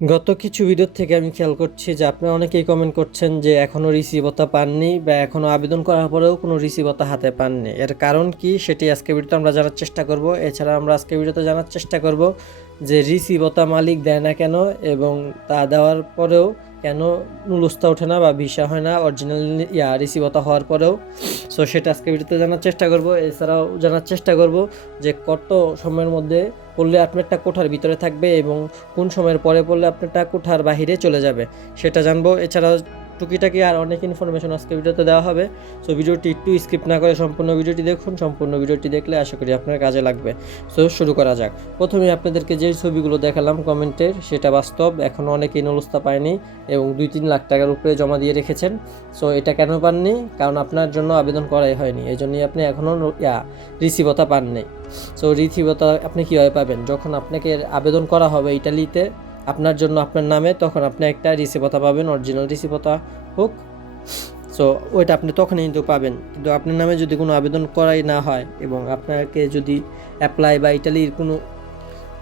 গত কিছু ভিডিও থেকে আমি খেয়াল করছি যে আপনারা অনেকেই কমেন্ট করছেন যে এখনও রিসিভতা পাননি বা এখনও আবেদন করার পরেও কোনো রিসিভতা হাতে পাননি। এর কারণ কি সেটি আজকে ভিডিওতে আমরা জানার চেষ্টা করব। এছাড়া আমরা আজকে ভিডিওতে জানার চেষ্টা করব যে রিসিভতা মালিক দেয় না কেন, এবং তা দেওয়ার পরেও কেন নুলুস্তা ওঠে না বা ভিসা হয় না অরিজিনাল রিসিভতা হওয়ার পরেও। সো সেটা আজকে ভিডিওতে জানার চেষ্টা করব। এছাড়াও জানার চেষ্টা করব যে কত সময়ের মধ্যে পড়লে আপনারটা কোঠার ভিতরে থাকবে এবং কোন সময়ের পরে পড়লে আপনারটা কোঠার বাহিরে চলে যাবে সেটা জানবো। এছাড়াও টুকিটাকি আর অনেক ইনফরমেশন আজকে ভিডিওতে দেওয়া হবে। সো ভিডিওটি একটু স্কিপ না করে সম্পূর্ণ ভিডিওটি দেখুন। সম্পূর্ণ ভিডিওটি দেখলে আশা করি আপনার কাজে লাগবে। সো শুরু করা যাক। প্রথমে আপনাদেরকে যে ছবিগুলো দেখালাম কমেন্টের, সেটা বাস্তব। এখনও অনেকেই নুলুস্তা পায়নি এবং 2-3 লাখ টাকার উপরে জমা দিয়ে রেখেছেন। সো এটা কেন পাননি? কারণ আপনার জন্য আবেদন করাই হয়নি, এই জন্যই আপনি এখনও রিসিভতা পাননি। সো রিসিভতা আপনি কীভাবে পাবেন? যখন আপনাকে আবেদন করা হবে ইটালিতে আপনার জন্য আপনার নামে, তখন আপনি একটা রিসিভতা পাবেন, অরিজিনাল রিসিভতা হোক। সো ওইটা আপনি তখনই কিন্তু পাবেন। কিন্তু আপনার নামে যদি কোনো আবেদন করাই না হয় এবং আপনাকে যদি অ্যাপ্লাই বা ইটালির কোনো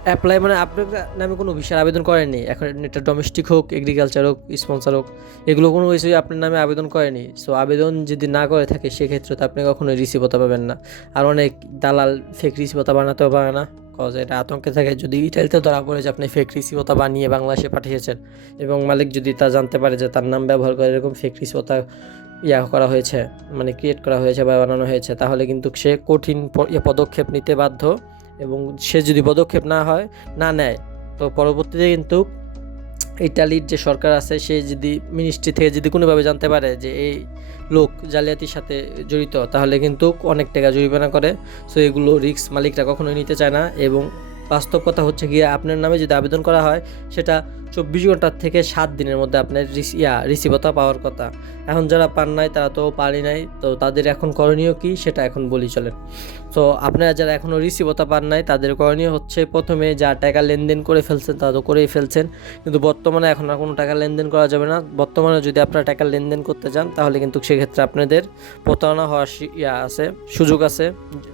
অ্যাপ্লাই মানে আপনার নামে কোনো ভিসার আবেদন করেনি, এখন এটা ডোমেস্টিক হোক, এগ্রিকালচার হোক, স্পন্সর হোক, এগুলো কোনো কিছুই আপনার নামে আবেদন করেনি। সো আবেদন যদি না করে থাকে সেক্ষেত্রে তো আপনি কখনোই রিসিভতা পাবেন না। আর অনেক দালাল ফেক রিসিভতা বানাতেও পারে না, কজ এটা আতঙ্কে থাকে যদি ইটালিতে ধরা পড়ে যে আপনি ফেক রিসিভতা বানিয়ে বাংলাদেশে পাঠিয়েছেন এবং মালিক যদি তা জানতে পারে যে তার নাম ব্যবহার করে এরকম ফেক রিসিভতা করা হয়েছে, মানে ক্রিয়েট করা হয়েছে বা বানানো হয়েছে, তাহলে কিন্তু সে কঠিন পদক্ষেপ নিতে বাধ্য। এবং সে যদি পদক্ষেপ না নেয় তো পরবর্তীতে কিন্তু ইটালির যে সরকার আছে সে যদি মিনিস্ট্রি থেকে যদি কোনোভাবে জানতে পারে যে এই লোক জালিয়াতির সাথে জড়িত, তাহলে কিন্তু অনেক টাকা জরিমানা করে। সো এগুলো রিস্ক মালিকরা কখনোই নিতে চায় না। এবং বাস্তব কথা হচ্ছে গিয়ে আপনার নামে যদি আবেদন করা হয় সেটা 24 ঘন্টার থেকে 7 দিনের মধ্যে আপনার রিসিভতা পাওয়ার কথা। এখন যারা পান নাই তারা তো পারি নাই, তো তাদের এখন করণীয় কি সেটা এখন বলি চলেন। তো আপনারা যারা এখনও রিসিভতা পান নাই তাদের করণীয় হচ্ছে, প্রথমে যা টাকা লেনদেন করে ফেলছেন তা তো করেই ফেলছেন, কিন্তু বর্তমানে এখন আর কোনো টাকা লেনদেন করা যাবে না। বর্তমানে যদি আপনারা টাকা লেনদেন করতে যান তাহলে কিন্তু সেক্ষেত্রে আপনাদের প্রতারণা হওয়ার সুযোগ আছে।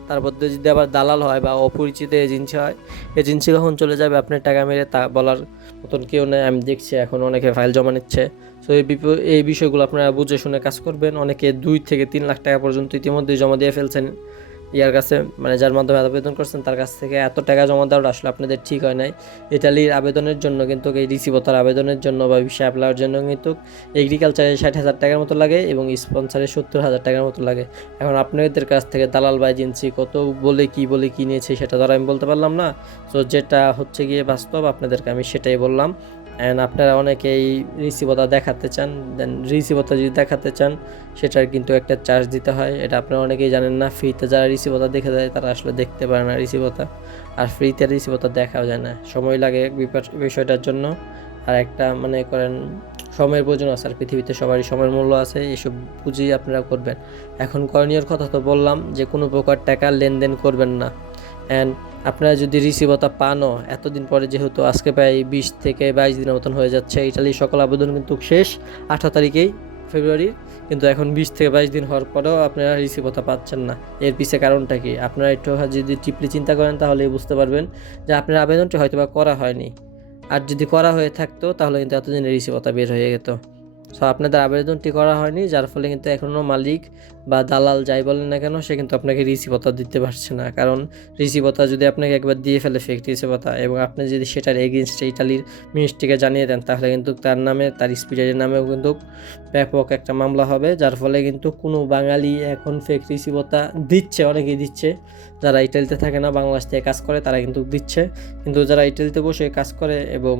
তার মধ্যে যদি আবার দালাল হয় বা অপরিচিত এজেন্সি হয়, এজেন্সি কখন চলে যাবে আপনার টাকা মেরে তা বলার মতন কেউ নেই। আমি দেখছি এখন অনেকে ফাইল জমা নিচ্ছে। তো এই বিষয়গুলো আপনারা বুঝে শুনে কাজ করবেন। অনেকে 2 থেকে 3 লাখ টাকা পর্যন্ত ইতিমধ্যে জমা দিয়ে ফেলছেন কাছে, মানে যার মাধ্যমে আবেদন করছেন তার কাছ থেকে এত টাকা জমা দেওয়াটা আসলে আপনাদের ঠিক হয় নাই। ইটালির আবেদনের জন্য কিন্তু এই রিসিভতার আবেদনের জন্য বা ভিসা অ্যাপ্লাইয়ের জন্য কিন্তু এগ্রিকালচারে 60,000 টাকার মতো লাগে এবং স্পন্সারে 70,000 টাকার মতো লাগে। এখন আপনাদের কাছ থেকে দালাল বা এজেন্সি কত বলে কি নিয়েছে সেটা ধর আমি বলতে পারলাম না। তো যেটা হচ্ছে গিয়ে বাস্তব আপনাদেরকে আমি সেটাই বললাম। অ্যান্ড আপনারা অনেকেই রিসিভতা দেখাতে চান, দেন রিসিভতা যদি দেখাতে চান সেটার কিন্তু একটা চার্জ দিতে হয়, এটা আপনারা অনেকেই জানেন না। ফ্রিতে যারা রিসিভতা দেখে দেয় তারা আসলে দেখতে পারে না রিসিভতা, আর ফ্রিতে রিসিভতা দেখাও যায় না, সময় লাগে বিষয়টার জন্য। আর একটা মনে করেন সময়ের প্রয়োজন আছে, আর পৃথিবীতে সবারই সময়ের মূল্য আছে, এসব বুঝেই আপনারা করবেন। এখন করণীয় কথা তো বললাম যে কোনো প্রকার টাকা লেনদেন করবেন না। অ্যান্ড আপনারা যদি রিসিভতা পানও এতদিন পরে, যেহেতু আজকে প্রায় 20 থেকে 22 দিনের মতন হয়ে যাচ্ছে, ইটালির সকল আবেদন কিন্তু শেষ 18 তারিখেই ফেব্রুয়ারির, কিন্তু এখন 20 থেকে 22 দিন হওয়ার পরেও আপনারা রিসিভতা পাচ্ছেন না। এর পিছিয়ে কারণটা কি আপনারা একটু যদি ডিপলি চিন্তা করেন তাহলেই বুঝতে পারবেন যে আপনার আবেদনটি হয়তো বা করা হয়নি। আর যদি করা হয়ে থাকতো তাহলে কিন্তু এতদিনে রিসিভতা বের হয়ে যেত। সো আপনাদের আবেদনটি করা হয়নি, যার ফলে কিন্তু এখনও মালিক বা দালাল যাই বলেন না কেন সে কিন্তু আপনাকে রিসিভতা দিতে পারছে না। কারণ রিসিভতা যদি আপনাকে একবার দিয়ে ফেলে ফেক রিসিভতা, এবং আপনি যদি সেটার এগেনস্টে ইটালির মিনিস্ট্রিকে জানিয়ে দেন, তাহলে কিন্তু তার নামে, তার স্পিডের নামেও কিন্তু ব্যাপক একটা মামলা হবে। যার ফলে কিন্তু কোনো বাঙালি এখন ফেক রিসিভতা দিচ্ছে, অনেকেই দিচ্ছে, যারা ইটালিতে থাকে না বাংলাদেশ থেকে কাজ করে তারা কিন্তু দিচ্ছে। কিন্তু যারা ইটালিতে বসে কাজ করে এবং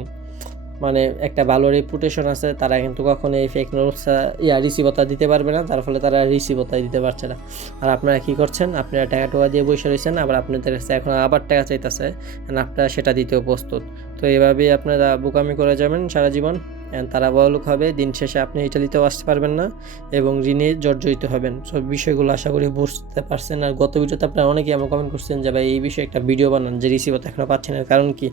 মানে একটা ভালো রেপুটেশন আছে, তারা কিন্তু কখনো এই ফেক রিসিভতা দিতে পারবে না, তার ফলে তারা রিসিভতা দিতে পারছে না। আর আপনারা কি করছেন? আপনারা টাকা দিয়ে বসে রয়েছেন, আবার আপনাদের কাছে এখন আবার টাকা চাইতেছে, আপনারা সেটা দিতেও প্রস্তুত। তো এইভাবেই আপনারা বোকামি করে যাবেন সারা জীবন। তারা বড়লোক হবে, দিন শেষে আপনি ইটালিতেও আসতে পারবেন না এবং ঋণে জর্জরিত হবেন। সব বিষয়গুলো আশা করি বুঝতে পারছেন। আর গত ভিডিওতে আপনারা অনেকেই আমার কমেন্ট করছেন যে ভাই এই বিষয়ে একটা ভিডিও বানান, যে রিসিভার এখনও পাচ্ছেন না, কারণ কি?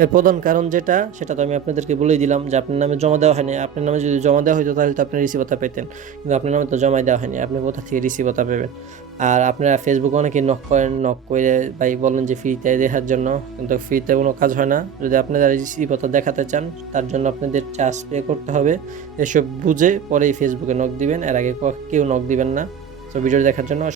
এর প্রধান কারণ যেটা, সেটা তো আমি আপনাদেরকে বলেই দিলাম যে আপনার নামে জমা দেওয়া হয়নি। আপনার নামে যদি জমা দেওয়া হতো তাহলে তো আপনি রিসিভারটা পেতেন, কিন্তু আপনার নামে তো জমাই দেওয়া হয়নি, আপনি কোথা থেকে রিসিভারটা পেবেন? আর আপনারা ফেসবুকে অনেকেই নক করেন, নক করে ভাই বলেন যে ফ্রিতে দেখার জন্য, কিন্তু ফ্রিতে কোনো কাজ হয় না। যদি আপনারা রিসিভারটা দেখাতে চান তার জন্য আপনাদের চার্জ পে করতে হবে। এসব বুঝে পরেই ফেসবুকে নক দিবেন, এর আগে কেউ নক দিবেন না। তো ভিডিও দেখার জন্য